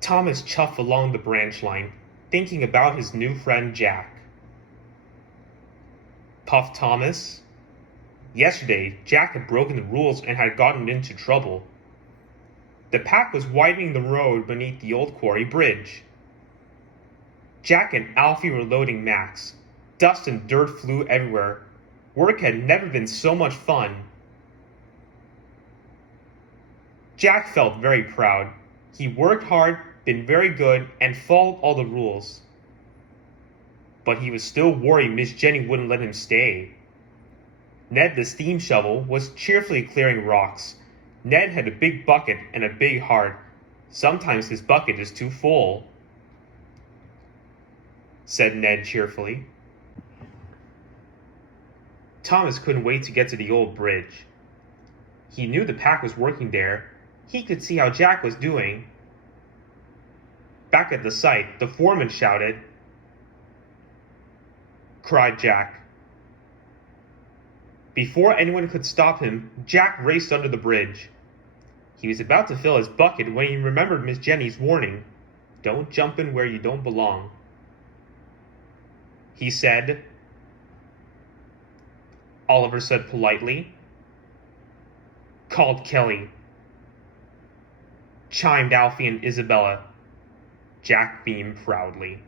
Thomas chuffed along the branch line, thinking about his new friend Jack. Puffed Thomas. Yesterday, Jack had broken the rules and had gotten into trouble. The pack was widening the road beneath the old quarry bridge. Jack and Alfie were loading Max. Dust and dirt flew everywhere. Work had never been so much fun. Jack felt very proud. He worked hard, been very good, and followed all the rules. But he was still worried Miss Jenny wouldn't let him stay. Ned the steam shovel was cheerfully clearing rocks. Ned had a big bucket and a big heart. Sometimes his bucket is too full, said Ned cheerfully. Thomas couldn't wait to get to the old bridge. He knew the pack was working there. He could see how Jack was doing. Back at the site, the foreman shouted, cried Jack. Before anyone could stop him, Jack raced under the bridge. He was about to fill his bucket when he remembered Miss Jenny's warning, "Don't jump in where you don't belong." He said, Oliver said politely. Called Kelly. Chimed Alfie and Isabella. Jack beamed proudly.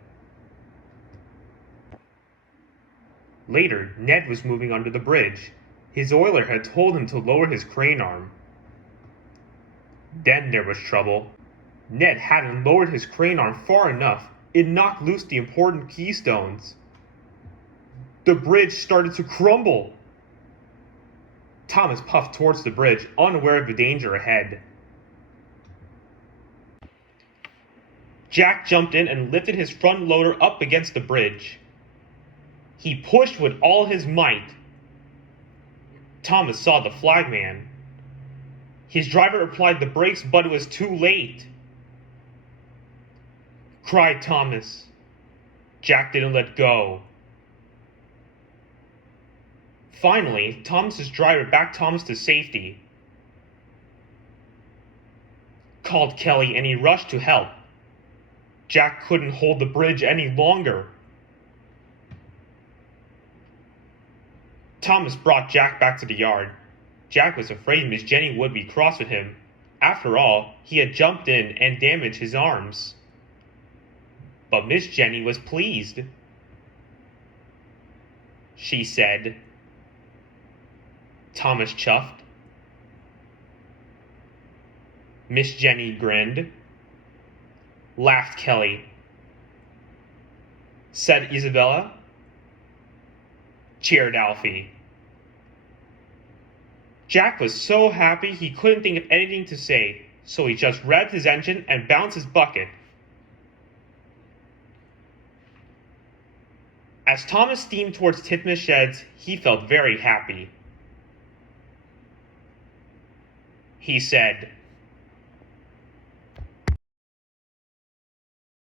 Later, Ned was moving under the bridge. His oiler had told him to lower his crane arm. Then there was trouble. Ned hadn't lowered his crane arm far enough. It knocked loose the important keystones. The bridge started to crumble. Thomas puffed towards the bridge, unaware of the danger ahead. Jack jumped in and lifted his front loader up against the bridge. He pushed with all his might. Thomas saw the flagman. His driver applied the brakes, but it was too late. Cried Thomas. Jack didn't let go. Finally, Thomas's driver backed Thomas to safety. Called Kelly and he rushed to help. Jack couldn't hold the bridge any longer. Thomas brought Jack back to the yard. Jack was afraid Miss Jenny would be cross with him. After all, he had jumped in and damaged his arms. But Miss Jenny was pleased. She said. Thomas chuffed. Miss Jenny grinned. Laughed Kelly. Said Isabella. Cheered Alfie. Jack was so happy he couldn't think of anything to say, so he just revved his engine and bounced his bucket. As Thomas steamed towards Titmuss Sheds, he felt very happy. He said,